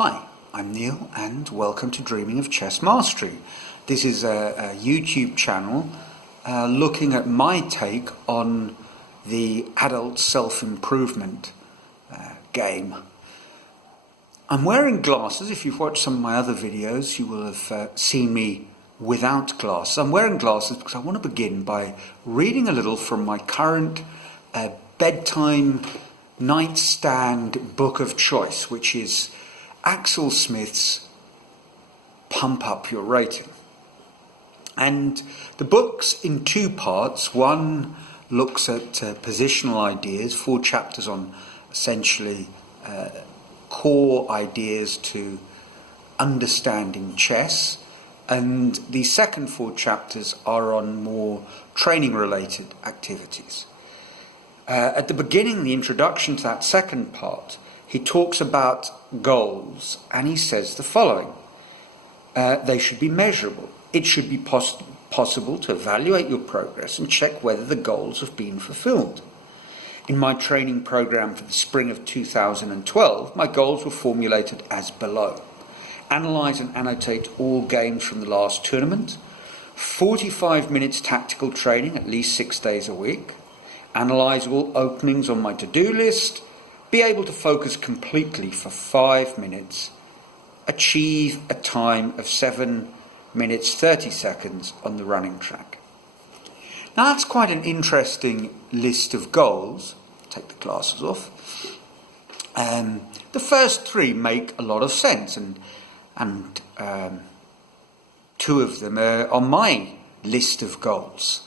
Hi, I'm Neil and welcome to Dreaming of Chess Mastery. This is a YouTube channel looking at my take on the adult self-improvement game. I'm wearing glasses. If you've watched some of my other videos, you will have seen me without glasses. I'm wearing glasses because I want to begin by reading a little from my current bedtime nightstand book of choice, which is Axel Smith's Pump Up Your Rating. And the book's in two parts. One looks at positional ideas, 4 chapters on essentially core ideas to understanding chess. And the second 4 chapters are on more training related activities. At the beginning, the introduction to that second part, he talks about goals and he says the following. They should be measurable. It should be possible to evaluate your progress and check whether the goals have been fulfilled. In my training program for the spring of 2012, my goals were formulated as below. Analyze and annotate all games from the last tournament. 45 minutes tactical training at least 6 days a week. Analyze all openings on my to-do list. Be able to focus completely for 5 minutes. Achieve a time of 7 minutes 30 seconds on the running track. Now that's quite an interesting list of goals. Take the glasses off. The first 3 make a lot of sense, and 2 of them are on my list of goals.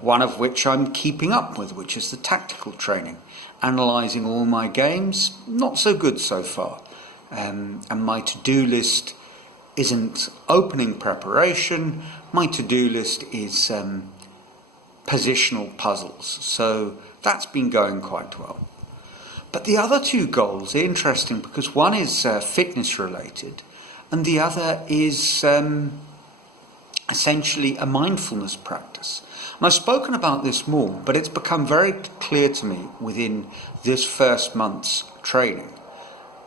One of which I'm keeping up with, which is the tactical training. Analysing all my games, not so good so far. And my to-do list isn't opening preparation. My to-do list is positional puzzles. So that's been going quite well. But the other 2 goals are interesting because one is fitness related and the other is essentially a mindfulness practice. And I've spoken about this more, but it's become very clear to me within this first month's training.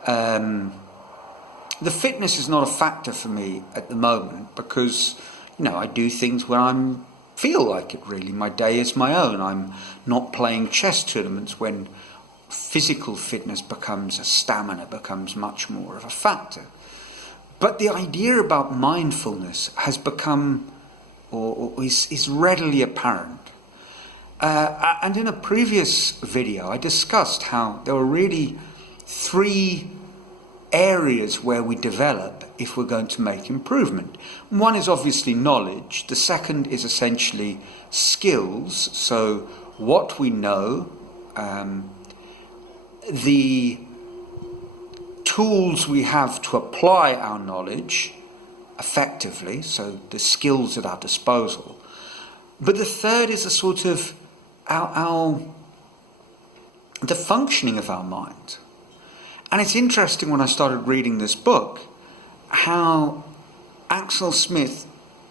The fitness is not a factor for me at the moment because, I do things when I feel like it really. My day is my own. I'm not playing chess tournaments when physical fitness stamina becomes much more of a factor. But the idea about mindfulness has become or is readily apparent. And in a previous video, I discussed how there were really 3 areas where we develop if we're going to make improvement. One is obviously knowledge. The second is essentially skills. So what we know, the tools we have to apply our knowledge effectively, so the skills at our disposal. But the third is a sort of the functioning of our mind. And it's interesting when I started reading this book how Axel Smith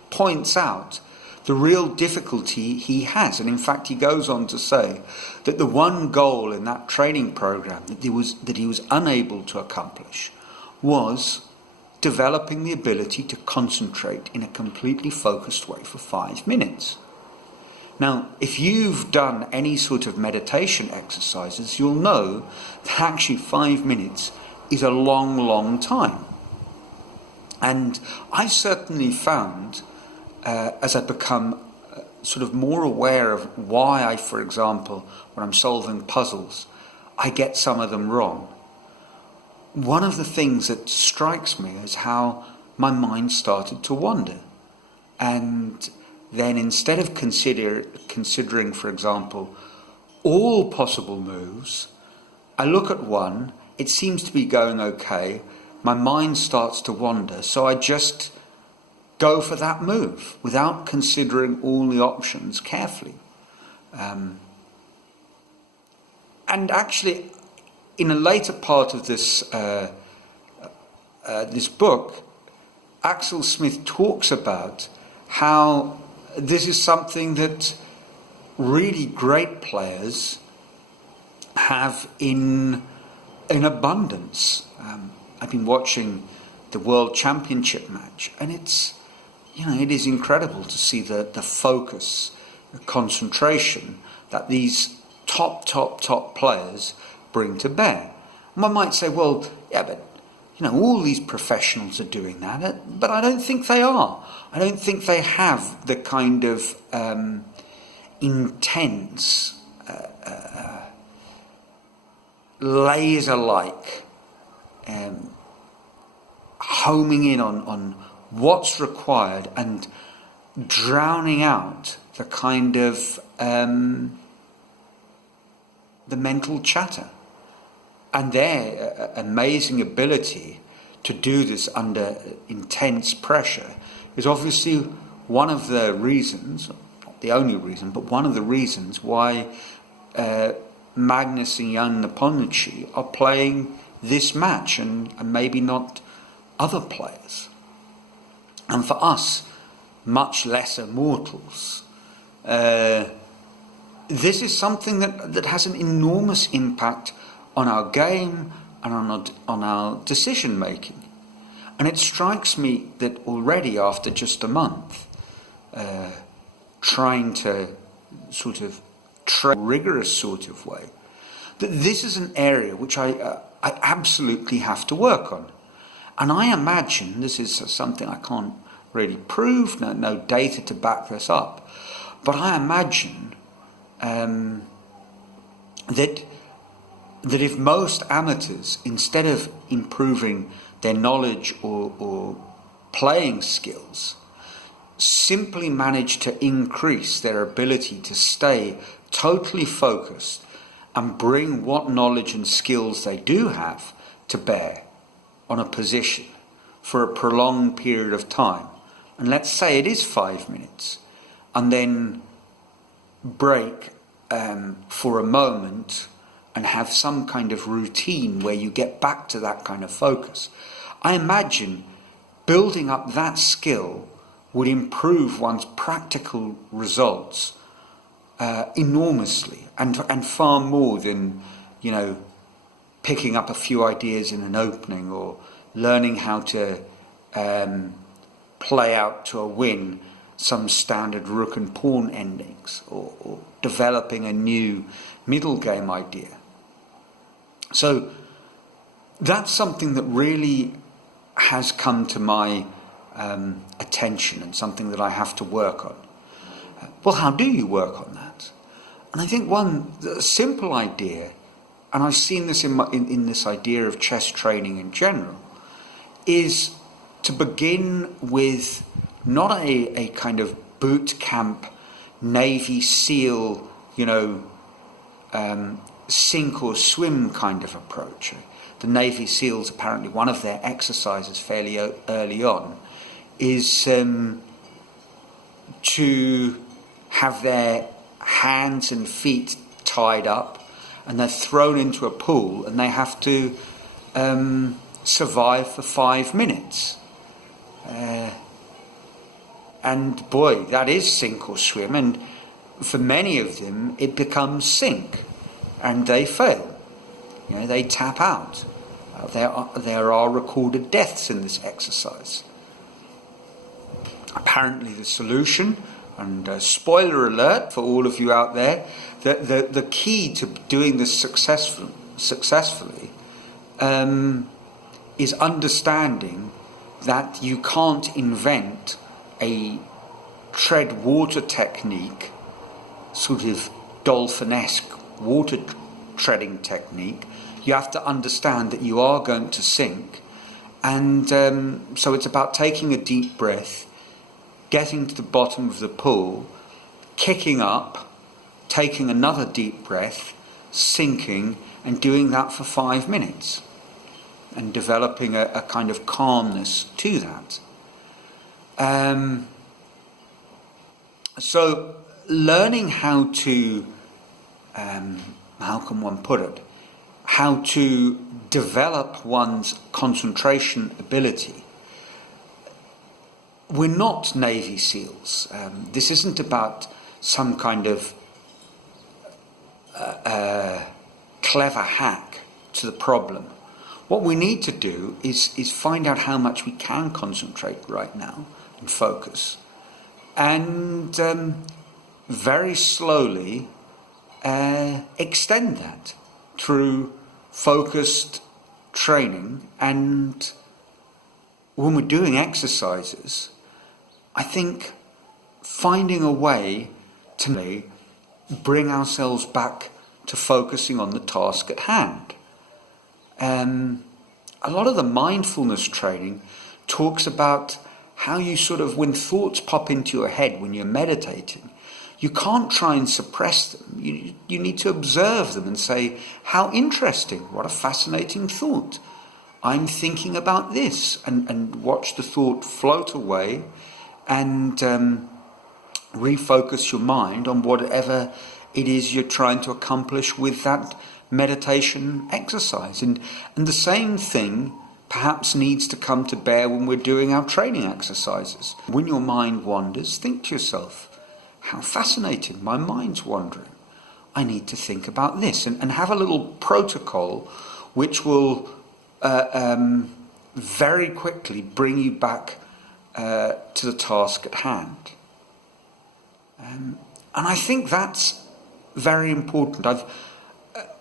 points out the real difficulty he has. And in fact, he goes on to say that the one goal in that training program that he was unable to accomplish was developing the ability to concentrate in a completely focused way for 5 minutes. Now, if you've done any sort of meditation exercises, you'll know that actually 5 minutes is a long, long time. And I've certainly found, as I've become sort of more aware of why I, for example, when I'm solving puzzles, I get some of them wrong. One of the things that strikes me is how my mind started to wander. And then instead of considering, for example, all possible moves, I look at one, it seems to be going okay, my mind starts to wander, so I just go for that move without considering all the options carefully. And actually, in a later part of this book, Axel Smith talks about how this is something that really great players have in abundance. I've been watching the World Championship match, and it's, it is incredible to see the focus, the concentration that these top players bring to bear. One might say, well, yeah, but all these professionals are doing that, but I don't think they are. I don't think they have the kind of intense, laser-like homing in on what's required and drowning out the kind of the mental chatter. And their amazing ability to do this under intense pressure is obviously one of the reasons, not the only reason, but one of the reasons why Magnus and Jan Nepomniachtchi are playing this match and maybe not other players. And for us, much lesser mortals, this is something that has an enormous impact on our game and on our decision making. And it strikes me that already after just a month, trying to sort of rigorous sort of way, that this is an area which I absolutely have to work on. And I imagine, this is something I can't really prove, no data to back this up, but I imagine that if most amateurs, instead of improving their knowledge or playing skills, simply manage to increase their ability to stay totally focused and bring what knowledge and skills they do have to bear on a position for a prolonged period of time, and let's say it is 5 minutes, and then break for a moment and have some kind of routine where you get back to that kind of focus. I imagine building up that skill would improve one's practical results enormously, and far more than, picking up a few ideas in an opening or learning how to play out to a win some standard rook and pawn endings, or developing a new middle game idea. So that's something that really has come to my attention, and something that I have to work on. Well, how do you work on that? And I think one simple idea, and I've seen this in this idea of chess training in general, is to begin with not a kind of boot camp Navy SEAL, sink or swim kind of approach. The Navy SEALs, apparently one of their exercises fairly early on is to have their hands and feet tied up, and they're thrown into a pool, and they have to survive for 5 minutes. And boy, that is sink or swim, and for many of them it becomes sink, and they fail. They tap out. There are recorded deaths in this exercise. Apparently the solution, and spoiler alert for all of you out there, the key to doing this successfully is understanding that you can't invent a tread water technique, sort of dolphinesque water treading technique. You have to understand that you are going to sink, and so it's about taking a deep breath, getting to the bottom of the pool, kicking up, taking another deep breath, sinking, and doing that for 5 minutes, and developing a kind of calmness to that. So learning how to, how can one put it, how to develop one's concentration ability. We're not Navy SEALs. This isn't about some kind of clever hack to the problem. What we need to do is find out how much we can concentrate right now and focus, and very slowly extend that through focused training. And when we're doing exercises, I think finding a way to bring ourselves back to focusing on the task at hand. A lot of the mindfulness training talks about how you sort of, when thoughts pop into your head when you're meditating, you can't try and suppress them. You need to observe them and say, how interesting, what a fascinating thought. I'm thinking about this, and watch the thought float away, and refocus your mind on whatever it is you're trying to accomplish with that meditation exercise. And the same thing perhaps needs to come to bear when we're doing our training exercises. When your mind wanders, think to yourself, how fascinating, my mind's wandering. I need to think about this, and have a little protocol which will very quickly bring you back to the task at hand. And I think that's very important.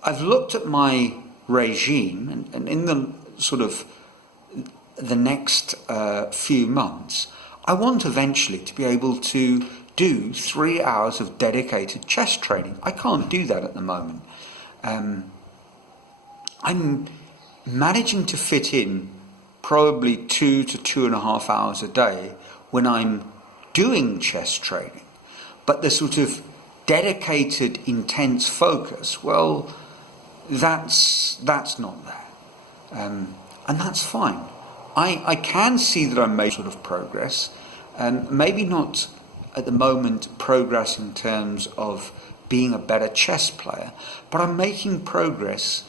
I've looked at my regime, and in the sort of the next few months, I want eventually to be able to do 3 hours of dedicated chest training. I can't do that at the moment. I'm managing to fit in probably 2 to 2.5 hours a day when I'm doing chest training. But the sort of dedicated, intense focus, well, that's not there. And that's fine. I can see that I'm making sort of progress, and maybe not at the moment progress in terms of being a better chess player, but I'm making progress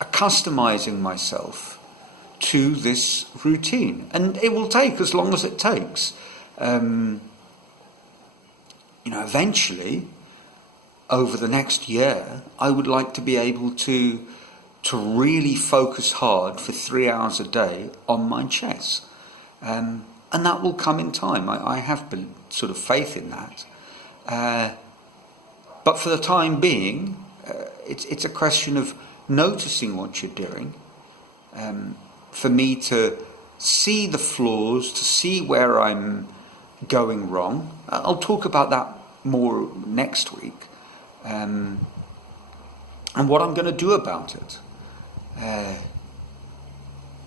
accustomizing myself to this routine. And it will take as long as it takes. Eventually, over the next year, I would like to be able to really focus hard for 3 hours a day on my chess. And that will come in time. I have sort of faith in that. But for the time being, it's a question of noticing what you're doing. For me to see the flaws, to see where I'm going wrong. I'll talk about that more next week. And what I'm going to do about it.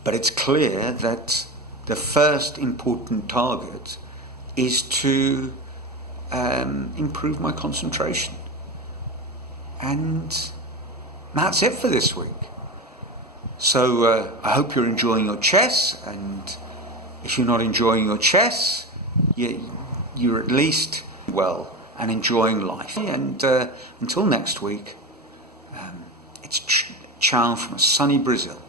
But it's clear that the first important target is to improve my concentration. And that's it for this week. So I hope you're enjoying your chess, and if you're not enjoying your chess, you're at least well and enjoying life. And until next week, it's ciao from sunny Brazil.